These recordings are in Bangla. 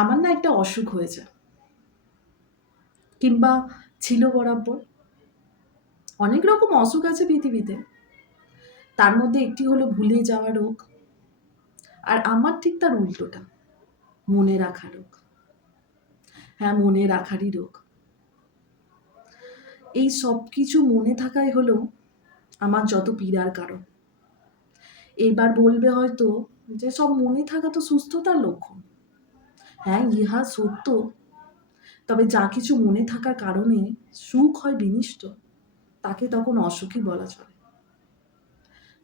আমার না একটা অসুখ হয়েছে। কিংবা ছিল বরাবর। অনেক রকম অসুখ আছে পৃথিবীতে। তার মধ্যে একটি হলো ভুলে যাওয়া রোগ। আর আমার ঠিক তার উল্টোটা, মনে রাখা রোগ। হ্যাঁ মনে রাখারই রোগ। এই সব কিছু মনে থাকাই হলো আমার যত পীড়ার কারণ। এবার বলবে হয়তো যে সব মনে থাকা তো সুস্থতার লক্ষণ। হ্যাঁ ইহা সত্য। তবে যা কিছু মনে থাকার কারণে সুখ হয় বিনিষ্ট, তাকে তখন অসুখী বলা চলে।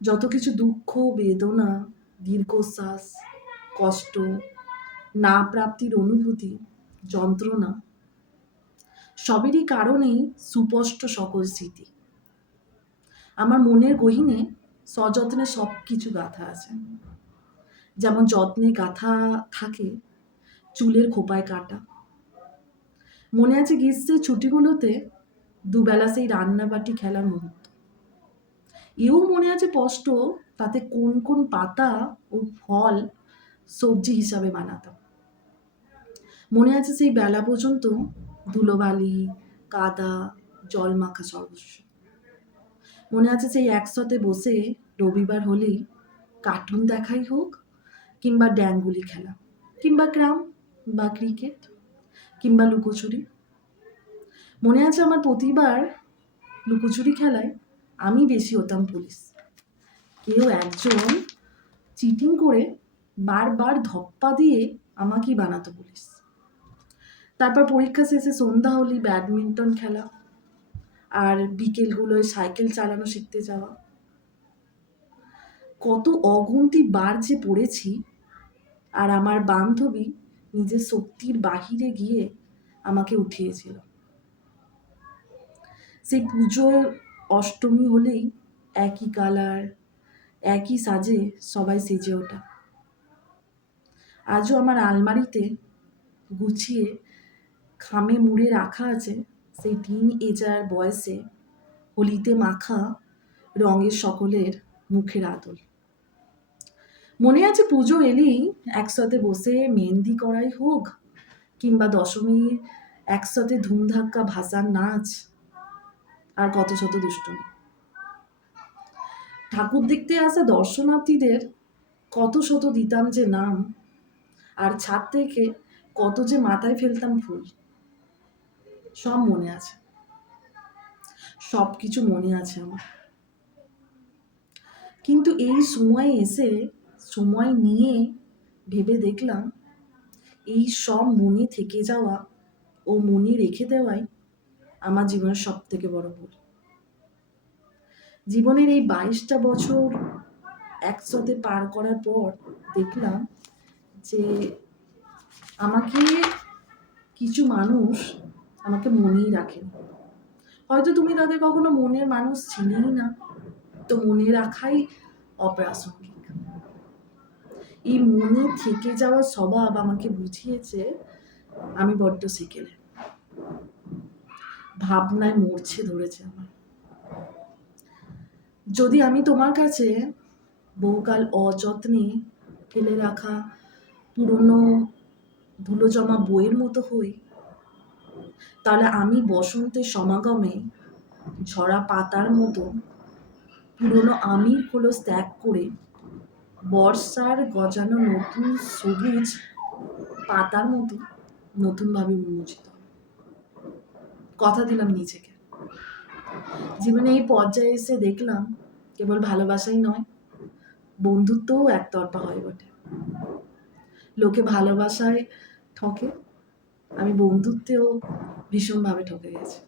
যত কিছু দুঃখ, বেদনা, দীর্ঘশ্বাস, কষ্ট, না প্রাপ্তির অনুভূতি, যন্ত্রণা, সবেরই কারণেই সুপষ্ট সকল স্মৃতি। আমার মনের গহীনে সযত্নে সব কিছু গাঁথা আছে। যেমন যত্নে গাঁথা থাকে চুলের খোপায় কাটা। মনে আছে গ্রীষ্মের ছুটিগুলোতে দুবেলা সেই রান্নাবাটি খেলার মুহূর্ত। এও মনে আছে স্পষ্ট তাতে কোন কোন পাতা ও ফল সবজি হিসাবে বানাতাম। মনে আছে সেই বেলা পর্যন্ত ধুলোবালি, কাদা, জল মাখা সর্বস্ব। মনে আছে সেই একসাথে বসে রবিবার হলেই কার্টুন দেখাই হোক কিংবা ড্যাঙ্গুলি খেলা কিংবা ক্রাম। বা ক্রিকেট কিংবা লুকোচুরি। মনে আছে আমার প্রতিবার লুকোচুরি খেলায় আমি বেশি হতাম পুলিশ। কেউ একজন চিটিং করে বারবার ধপ্পা দিয়ে আমাকেই বানাতো পুলিশ। তারপর পরীক্ষা শেষে সন্ধ্যা হলেই ব্যাডমিন্টন খেলা আর বিকেলগুলোয় সাইকেল চালানো শিখতে যাওয়া। কত অগুন্তি বার যে পড়েছি আর আমার বান্ধবী নিজের শক্তির বাহিরে গিয়ে আমাকে উঠিয়েছিল। সেই পুজোর অষ্টমী হলেই একই কালার একই সাজে সবাই সেজে ওঠা। আজও আমার আলমারিতে গুছিয়ে খামে মুড়ে রাখা আছে সেই টিন এজার বয়সে হোলিতে মাখা রঙের সকলের মুখের আদল। মনে আছে পুজো এলেই একসাথে বসে মেহেন্দি করাই হোক কিংবা দশমীর একসাথে ধুমধাক্কা ভাসার নাচ আর কত শত দুষ্টমি। ঠাকুর দেখতে আসা দর্শনার্থীদের কত শত দিতাম যে নাম আর ছাদ থেকে কত যে মাথায় ফেলতাম ফুল, সব মনে আছে। সব কিছু মনে আছে আমার। কিন্তু এই সময়ে এসে সময় নিয়ে ভেবে দেখলাম, এই সব মনে থেকে যাওয়া ও মনে রেখে দেওয়াই আমার জীবনের সব থেকে বড় ভুল। জীবনের এই বাইশটা বছর একসাথে পার করার পর দেখলাম যে আমাকে কিছু মানুষ আমাকে মনেই রাখেন। হয়তো তুমি তাদের কখনো মনের মানুষ ছিলেই না। তো মনে রাখাই অপ্রাসঙ্গিক। এই মনে থেকে যাওয়া স্বভাব আমাকে বুঝিয়েছে আমি বড্ড সেকেলে। ভাবনায় মরছে ধরেছে আমার। যদি আমি তোমার কাছে বহুকাল অযত্নে ফেলে রাখা পুরনো ধুলো জমা বইয়ের মতো হই, তাহলে আমি বসন্তের সমাগমে ঝরা পাতার মতো পুরনো আমির খোলস ত্যাগ করে বর্ষার গজানো নতুন সবুজ পাতার মতো নতুনভাবে উন্মোচিত। কথা দিলাম নিজেকে। জীবনে এই পর্যায়ে এসে দেখলাম, কেবল ভালোবাসাই নয়, বন্ধুত্বও একতরফা হয় বটে লোকে ভালোবাসায় ঠকে, আমি বন্ধুত্বেও ভীষণভাবে ঠকে গেছি।